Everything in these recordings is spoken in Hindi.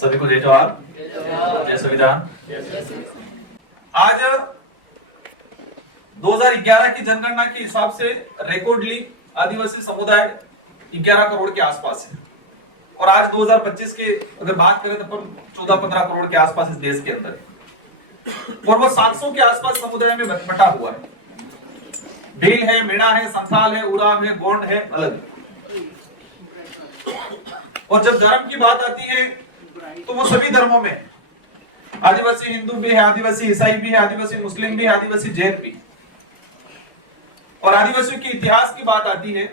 सभी को जय जवाहर, जय संविधान। आज 2011 की जनगणना के हिसाब से रिकॉर्डली आदिवासी समुदाय 11 करोड़ के आसपास है और आज 2025 के अगर बात करें तो 14-15 करोड़ के आसपास इस देश के अंदर है और वो 700 के आसपास समुदाय में बटा हुआ है। भील है, मीणा है, संथाल है, उरांव है, गोंड है, अलग। और जब धर्म की बात आती है तो वो सभी धर्मों में आदिवासी हिंदू भी है, आदिवासी ईसाई भी है, आदिवासी मुस्लिम भी है, आदिवासी जैन भी। और आदिवासियों के इतिहास की बात आती है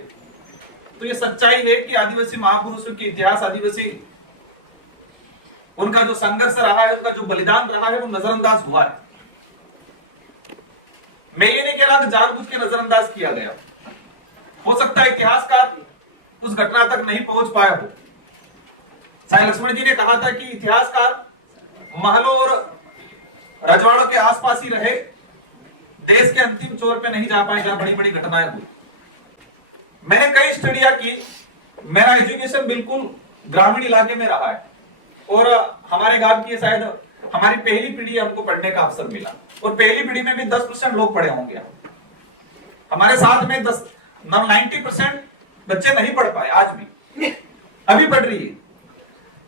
तो ये सच्चाई है कि आदिवासी महापुरुषों के इतिहास, आदिवासी उनका जो संघर्ष रहा है, उनका जो बलिदान रहा है, वो नजरअंदाज हुआ है। मैं ये नहीं कह रहा कि जानबूझ के नजरअंदाज किया गया, हो सकता है इतिहासकार उस घटना तक नहीं पहुंच पाया हो। साईं लक्ष्मण जी ने कहा था कि इतिहासकार महलों और रजवाड़ों के आसपास ही रहे, देश के अंतिम छोर पे नहीं जा पाए जहां बड़ी बड़ी घटनाएं हुई। मैंने कई स्टडियां की, मेरा एजुकेशन बिल्कुल ग्रामीण इलाके में रहा है और हमारे गांव की शायद हमारी पहली पीढ़ी हमको पढ़ने का अवसर मिला और पहली पीढ़ी में भी 10% लोग पढ़े होंगे। हमारे साथ में 90% बच्चे नहीं पढ़ पाए, आज भी अभी पढ़ रही है।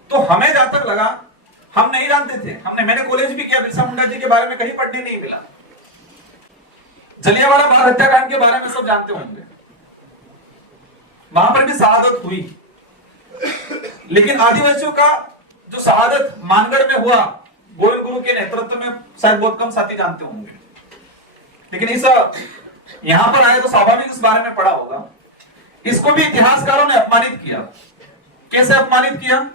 तो हमें जहां तक लगा हम नहीं जानते थे, मैंने कॉलेज भी किया, बिरसा मुंडा जी के बारे में कहीं पढ़ने नहीं मिला। जलियांवाला बाग हत्याकांड के बारे में सब जानते होंगे, वहां पर भी शहादत हुई, लेकिन आदिवासियों का जो शहादत मानगढ़ में हुआ गोविंद गुरु के नेतृत्व में शायद बहुत कम साथी जानते होंगे। लेकिन इस यहां पर आए तो स्वाभाविक इस बारे में पढ़ा होगा। इसको भी इतिहासकारों ने अपमानित किया। कैसे अपमानित किया?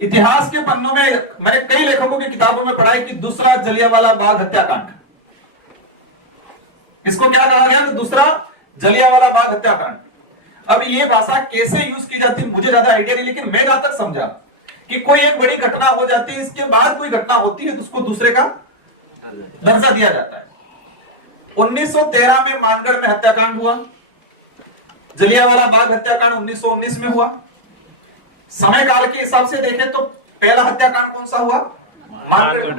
इतिहास के पन्नों में मैंने कई लेखकों की किताबों में पढ़ा है कि दूसरा जलियांवाला बाग हत्याकांड, इसको क्या कहा गया? तो दूसरा जलियांवाला बाग हत्याकांड। अब ये भाषा कैसे यूज की जाती है मुझे ज्यादा आइडिया नहीं, लेकिन मैं जहां तक समझा कि कोई एक बड़ी घटना हो जाती है, इसके बाद कोई घटना होती है तो उसको दूसरे का दर्जा दिया जाता है। 1913 में मानगढ़ में हत्याकांड हुआ, जलियांवाला बाग हत्याकांड 1919 में हुआ। समय काल के हिसाब से देखें तो पहला हत्याकांड कौन सा हुआ? मानगढ़।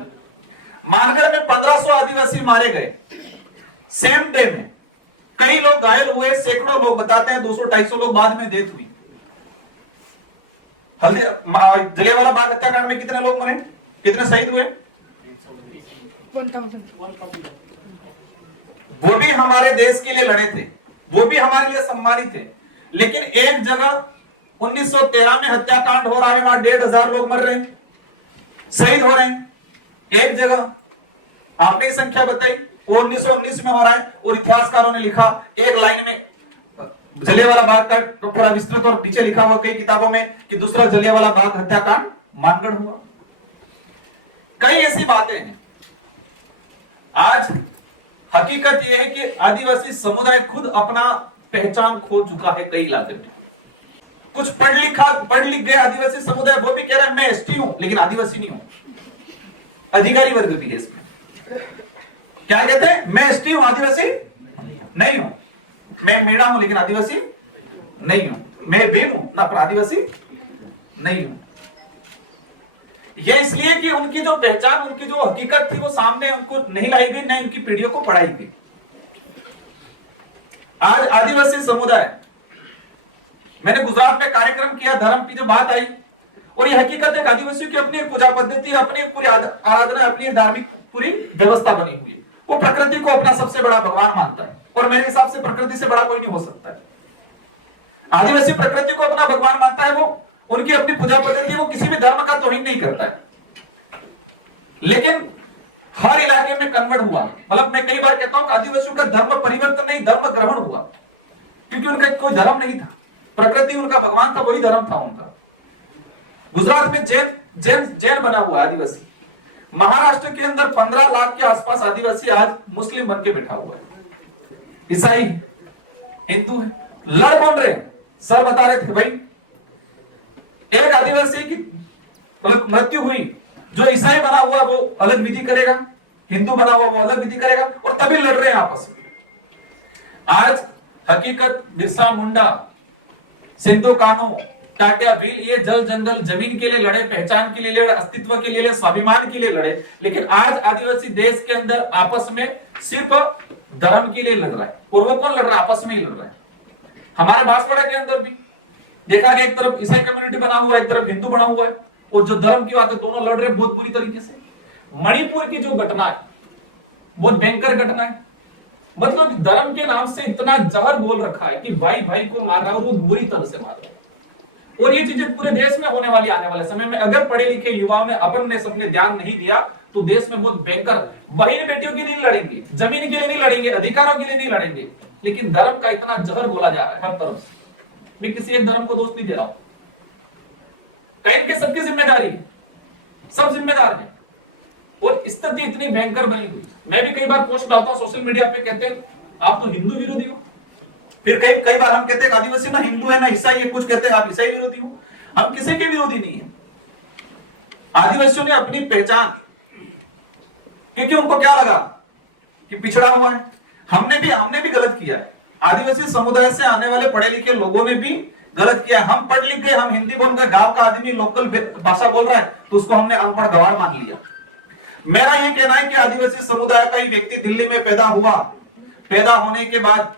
मानगढ़ में 1500 आदिवासी मारे गए सेम डे में। कई लोग घायल हुए, सैकड़ों लोग बताते हैं 200-250 लोग बाद में डेथ हुई। जलियांवाला बाग हत्याकांड में कितने लोग मरे, कितने शहीद हुए? 1000। वो भी हमारे देश के लिए लड़े थे, वो भी हमारे लिए सम्मानित थे। लेकिन एक जगह 1913 में हत्याकांड हो रहा है, वहां 1500 लोग मर रहे हैं, शहीद हो रहे हैं। एक जगह आपने संख्या बताई, वो 1919 में हो रहा है और इतिहासकारों ने लिखा एक लाइन में जलियांवाला बाग का पूरा विस्तृत और नीचे लिखा हुआ कई किताबों में कि दूसरा जलियांवाला बाग हत्याकांड मानगढ़ हुआ। कई ऐसी बातें हैं। आज हकीकत यह है कि आदिवासी समुदाय खुद अपना पहचान खो चुका है कई इलाके में। कुछ पढ़ लिख गए आदिवासी समुदाय, वो भी कह रहा है मैं एसटी हूं लेकिन आदिवासी नहीं हूं। अधिकारी वर्ग भी है इसमें। क्या कहते हैं? मैं एसटी हूं, आदिवासी नहीं हूं। मैं मीणा हूं लेकिन आदिवासी नहीं हूं। मैं बेन हूं ना, पर आदिवासी नहीं हूं। यह इसलिए कि उनकी जो पहचान, उनकी जो हकीकत थी वो सामने उनको नहीं लाई गई, न उनकी पीढ़ियों को पढ़ाई गई। आज आदिवासी समुदाय, मैंने गुजरात में कार्यक्रम किया, धर्म की जो बात आई और ये हकीकत है आदिवासियों की अपनी एक पूजा पद्धति, अपनी पूरी आराधना, अपनी धार्मिक पूरी व्यवस्था बनी हुई है। वो प्रकृति को अपना सबसे बड़ा भगवान मानता है और मेरे हिसाब से प्रकृति से बड़ा कोई नहीं हो सकता है। आदिवासी प्रकृति को अपना भगवान मानता है, वो उनकी अपनी पूजा पद्धति, वो किसी भी धर्म का तौहीन नहीं करता है। लेकिन हर इलाके में कन्वर्ट हुआ, मतलब मैं कई बार कहता हूं आदिवासियों का धर्म परिवर्तन नहीं, धर्म ग्रहण हुआ, क्योंकि उनका कोई धर्म नहीं था, प्रकृति उनका भगवान था, वही धर्म था उनका। गुजरात में जैन बना हुआ आदिवासी। महाराष्ट्र के अंदर 15 लाख के आसपास आदिवासी आज मुस्लिम बन के बैठा हुआ है। ईसाई, हिंदू है, लड़ बन रहे हैं। सर बता रहे थे भाई, एक आदिवासी की मृत्यु हुई, जो ईसाई बना हुआ वो अलग विधि करेगा, हिंदू बना हुआ वो अलग विधि करेगा और तभी लड़ रहे हैं आपस में। आज हकीकत बिरसा मुंडा, सिंधु कान्हू, टाटिया भील ये जल जंगल जमीन के लिए लड़े, पहचान के लिए लड़े, अस्तित्व के लिए लड़े, स्वाभिमान के लिए लड़े, लेकिन आज आदिवासी देश के अंदर आपस में सिर्फ धर्म के लिए लड़ रहा है। और वो कौन लड़ रहा है? आपस में ही लड़ रहा है। हमारे बांसवाड़ा के अंदर भी देखा गया, एक तरफ ईसाई कम्युनिटी बना हुआ है, एक तरफ हिंदू बना हुआ है, और जो धर्म की बात है दोनों लड़ रहे हैं बहुत बुरी तरीके से। मणिपुर की जो घटना है बहुत भयंकर घटना है, मतलब धर्म के नाम से इतना जहर बोल रखा है कि भाई भाई को मार रहा है और वो बुरी तरह से मार रहा है। और ये चीजें पूरे देश में होने वाली आने वाले समय में, अगर पढ़े लिखे युवाओं ने अपन ने सबने ध्यान नहीं दिया तो देश में बहुत भयंकर, बहन बेटियों के लिए नहीं लड़ेंगे, जमीन के लिए नहीं लड़ेंगे, अधिकारों के लिए नहीं लड़ेंगे, लेकिन धर्म का इतना जहर बोला जा रहा है हर तरफ से। मैं किसी एक धर्म को दोष नहीं दे रहा हूं, कहीं के सबकी जिम्मेदारी है, सब जिम्मेदार है। और स्थिति इतनी भयंकर बनी हुई, मैं भी कई बार पोस्ट डालता हूं सोशल मीडिया पे, कहते हैं आप तो हिंदू विरोधी हो, फिर कई बार हम कहते हैं आदिवासी ना हिंदू है ना ईसाई है, कुछ कहते हैं आप ईसाई विरोधी हो। हम किसी के विरोधी नहीं है। आदिवासियों ने अपनी पहचान, क्योंकि उनको क्या लगा कि पिछड़ा हुआ है, हमने भी गलत किया है। आदिवासी समुदाय से आने वाले पढ़े लिखे लोगों ने भी गलत किया। हम पढ़ लिख गए, हम हिंदी बोल गए, गांव का आदमी लोकल भाषा बोल रहा है तो उसको हमने अनपढ़ गवार मान लिया। मेरा यह कहना है कि आदिवासी समुदाय का ही व्यक्ति दिल्ली में पैदा हुआ, पैदा होने के बाद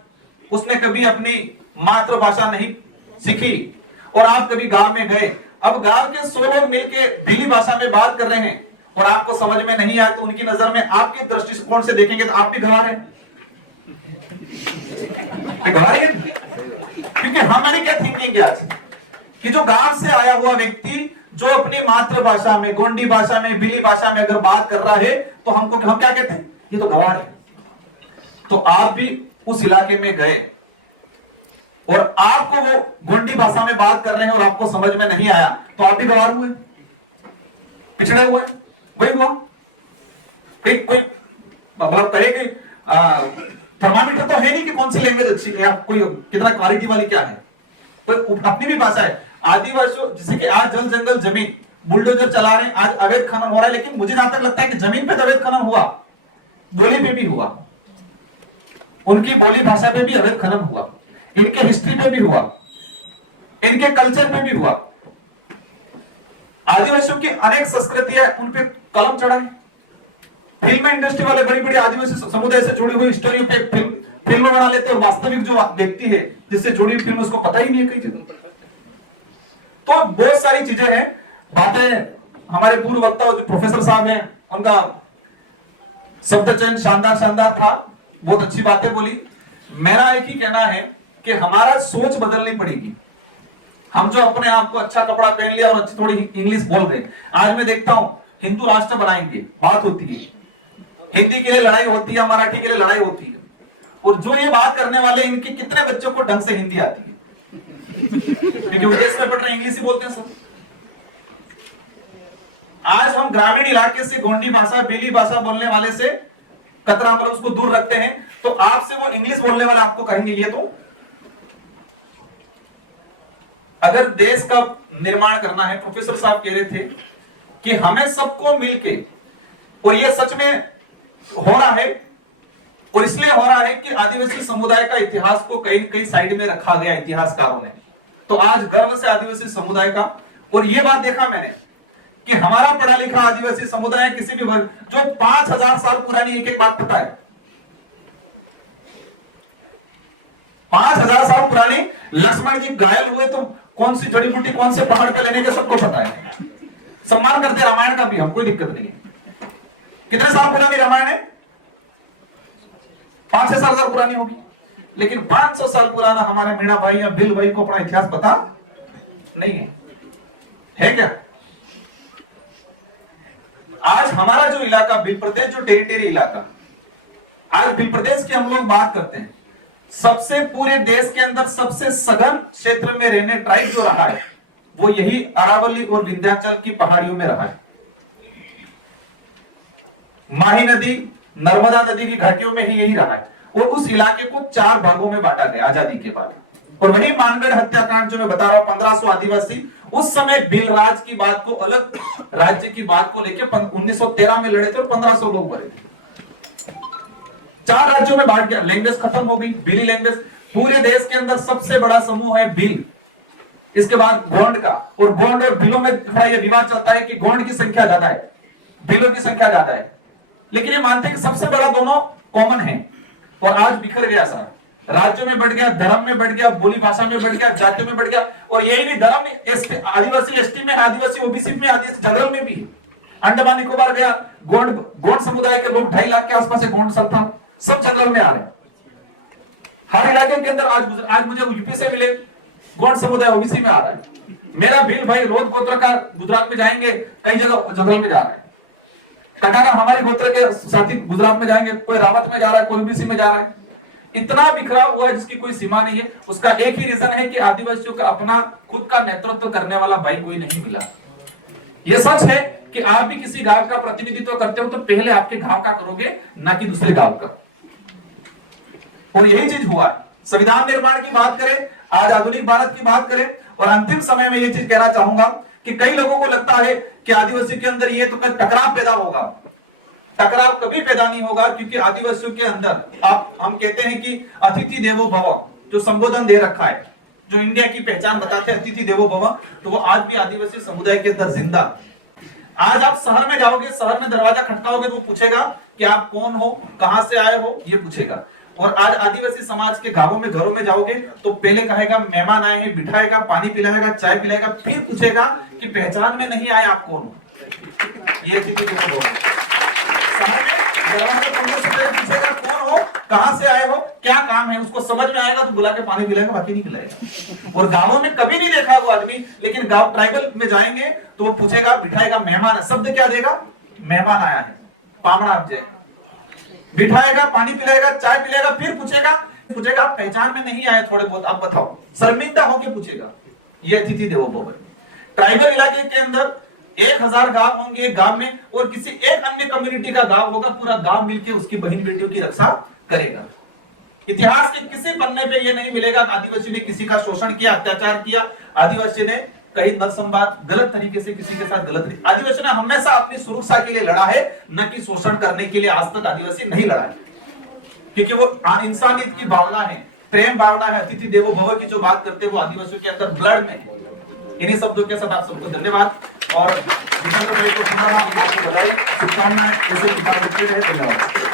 उसने कभी अपनी मातृभाषा नहीं सीखी, और आप कभी गांव में गए, अब गांव के 100 लोग मिलके भीली भाषा में बात कर रहे हैं और आपको समझ में नहीं आया तो उनकी नजर में, आपके दृष्टिकोण से देखेंगे तो आप भी गंवार हैं। क्योंकि हमारी क्या थिंकिंग है आज कि जो गांव से आया हुआ व्यक्ति जो अपनी मातृभाषा में, गोंडी भाषा में, भीली भाषा में अगर बात कर रहा है तो हम क्या कहते हैं? ये तो गंवार है। तो आप भी उस इलाके में गए और आपको वो गोंडी भाषा में बात कर रहे हैं और आपको समझ में नहीं आया तो आप भी गंवार हुए, पिछड़े हुए, वही हुआ। कोई मतलब कहे थर्मामीटर तो है नहीं कि कौन सी लैंग्वेज अच्छी है, आप कोई कितना क्वालिटी वाली क्या है, तो अपनी भी भाषा है। आदिवासियों जैसे कि आज जल जंगल जमीन बुलडोजर चला रहे हैं, आज अवैध खनन हो रहा है, लेकिन मुझे जहां तक लगता है कि जमीन पे अवैध खनन हुआ, बोली पे भी हुआ, उनकी बोली भाषा पे भी अवैध खनन हुआ, इनके हिस्ट्री पे भी हुआ, इनके कल्चर पे भी हुआ। आदिवासियों की अनेक संस्कृतियां उन पे कलम चढ़ा है। फिल्म इंडस्ट्री वाले बड़ी बड़ी आदिवासी समुदाय से जुड़ी हुई स्टोरी पे फिल्म बना लेते हैं और वास्तविक जो व्यक्ति है जिससे जुड़ी फिल्म उसको पता ही नहीं है कई जगह। तो बहुत सारी चीजें हैं, बातें। हमारे पूर्व वक्ता जो प्रोफेसर साहब हैं उनका शब्द चयन शानदार था, बहुत अच्छी बातें बोली। मेरा एक ही कहना है कि हमारा सोच बदलनी पड़ेगी। हम जो अपने आप को अच्छा कपड़ा पहन लिया और अच्छी थोड़ी इंग्लिश बोल रहे, आज मैं देखता हूं हिंदू राष्ट्र बनाएंगे, बात होती है, हिंदी के लिए लड़ाई होती है, मराठी के लिए लड़ाई होती है, और जो ये बात करने वाले इनके कितने बच्चों को ढंग से हिंदी आती है? क्योंकि विदेश में पढ़ रहे इंग्लिश ही बोलते हैं सब। आज हम ग्रामीण इलाके से गोंडी भाषा, बेली भाषा बोलने वाले से कतरा, मतलब उसको दूर रखते हैं, तो आपसे वो इंग्लिश बोलने वाला आपको कहेंगे ये तो। अगर देश का निर्माण करना है, प्रोफेसर साहब कह रहे थे कि हमें सबको मिलके, और ये सच में हो रहा है, और इसलिए हो रहा है कि आदिवासी समुदाय का इतिहास को कहीं कहीं साइड में रखा गया इतिहासकारों ने। तो आज गर्व से आदिवासी समुदाय का, और ये बात देखा मैंने कि हमारा पढ़ा लिखा आदिवासी समुदाय किसी भी वर्ग जो 5000 साल पुरानी एक बात पता है, 5000 साल पुरानी लक्ष्मण जी घायल हुए तो कौन सी जड़ी बूटी कौन से पहाड़ पे लेने के सबको पता है। सम्मान करते रामायण का भी, हम कोई दिक्कत नहीं है। कितने साल पुरानी रामायण है? 500 साल पुरानी होगी, लेकिन 500 साल पुराना हमारे मीणा भाई या बिल भाई को अपना इतिहास पता नहीं है क्या? आज हमारा जो इलाका बिल प्रदेश, जो टेरिटरी इलाका, आज बिल प्रदेश की हम लोग बात करते हैं, सबसे पूरे देश के अंदर सबसे सघन क्षेत्र में रहने ट्राइब जो रहा है वो यही अरावली और विंध्याचल की पहाड़ियों में रहा है। माही नदी, नर्मदा नदी की घाटियों में ही यही रहा है, और उस इलाके को 4 भागों में बांटा गया आजादी के बाद। और वही मानगढ़ हत्याकांड जो मैं बता रहा हूं, 1500 आदिवासी उस समय भीलराज की बात को, अलग राज्य की बात को लेकर 1913 में लड़े थे और 1500 लोग मरे थे। 4 राज्यों में बांट गया, लैंग्वेज खत्म हो गई, भीली लैंग्वेज। पूरे देश के अंदर सबसे बड़ा समूह है भील, इसके बाद गोंड का, और गोंड और भीलों में थोड़ा ये विवाद चलता है कि गोंड की संख्या ज्यादा है, भीलों की संख्या ज्यादा है, लेकिन ये मानते हैं कि सबसे बड़ा दोनों कॉमन है। और आज बिखर गया सर, राज्यों में बढ़ गया, धर्म में बढ़ गया, बोली भाषा में बढ़ गया, जाति में बढ़ गया, और यही नहीं, धर्म आदिवासी एसटी में, आदिवासी ओबीसी में, आदिवासी जनरल में भी। अंडमान निकोबार गया, गोंड समुदाय के लोग 2.5 लाख के आसपास है, गोंड संतान सब जनरल में आ रहे हैं। हर इलाके के अंदर आज मुझे यूपी से मिले गोंड समुदाय ओबीसी में आ रहा है। मेरा भील भाई रोद गोत्र का गुजरात में जाएंगे, कई जगह जनरल में जा रहा है। कटारा हमारे गोत्र के साथी गुजरात में जाएंगे, कोई रावत में जा रहा है, कोई ओबीसी में जा रहा है। इतना बिखराव हुआ है जिसकी कोई सीमा नहीं है। उसका एक ही रीजन है कि आदिवासियों का अपना खुद का नेतृत्व करने वाला भाई कोई नहीं मिला। यह सच है कि आप भी किसी गांव का प्रतिनिधित्व करते हो तो पहले आपके गांव का करोगे, ना कि दूसरे गांव का। और यही चीज हुआ है। संविधान निर्माण की बात करें, आज आधुनिक भारत की बात करें, और अंतिम समय में ये चीज कहना चाहूंगा कि कई लोगों को लगता है कि आदिवासी के अंदर ये तो टकराव पैदा होगा। टकराव कभी पैदा नहीं होगा, क्योंकि आदिवासियों के अंदर हम कहते हैं कि अतिथि देवो भव जो संबोधन दे रखा है, जो इंडिया की पहचान बताते हैं अतिथि देवो भव, तो वो आज भी आदिवासी समुदाय के अंदर जिंदा। आज आप शहर में जाओगे, शहर में दरवाजा खटकाओगे तो पूछेगा कि आप कौन हो, कहां से आए हो, ये पूछेगा। और आज आदिवासी समाज के गांवों में, घरों में जाओगे तो पहले कहेगा मेहमान आए हैं, बिठाएगा, पानी पिलाएगा, चाय पिलाएगा, फिर पूछेगा कि पहचान में नहीं आए आप कौन हो। ये अतिथि देवो भव है। पूछेगा कौन हो, कहां से आए हो, क्या काम है, उसको समझ में आएगा तो बुला के पानी पिलाएगा, बाकी नहीं पिलाएगा। और गांवों में कभी नहीं देखा वो आदमी, लेकिन गांव ट्राइबल में जाएंगे तो वो पूछेगा, बिठाएगा, मेहमान, शब्द क्या देगा, मेहमान आया है, पामड़ा बिठाएगा, पानी पिलाएगा, चाय पिलाएगा, फिर पूछेगा पहचान में नहीं आए थोड़े बहुत, आप बताओ, शर्मिंदा होके पूछेगा। ये अतिथि देवो भव है। ट्राइबल इलाके के अंदर 1000 गांव होंगे एक गांव में, और किसी एक अन्य कम्युनिटी का गांव होगा, पूरा गांव मिलके उसकी बहन बेटियों की रक्षा करेगा। इतिहास के किसी पन्ने पे ये नहीं मिलेगा आदिवासी ने किसी का शोषण किया, अत्याचार किया, आदिवासी ने कहीं नर संवाद गलत तरीके से किसी के साथ गलत। आदिवासी ने हमेशा अपनी सुरक्षा के लिए लड़ा है, न कि शोषण करने के लिए। आज तक आदिवासी नहीं लड़ा है, क्योंकि वो इंसानियत की भावना है, प्रेम भावना है। अतिथि देवो भव की जो बात करते हैं वो आदिवासियों के अंदर ब्लड में है। इन्हीं शब्दों के साथ आप सबको धन्यवाद और बधाई, शुभकामनाएं। धन्यवाद।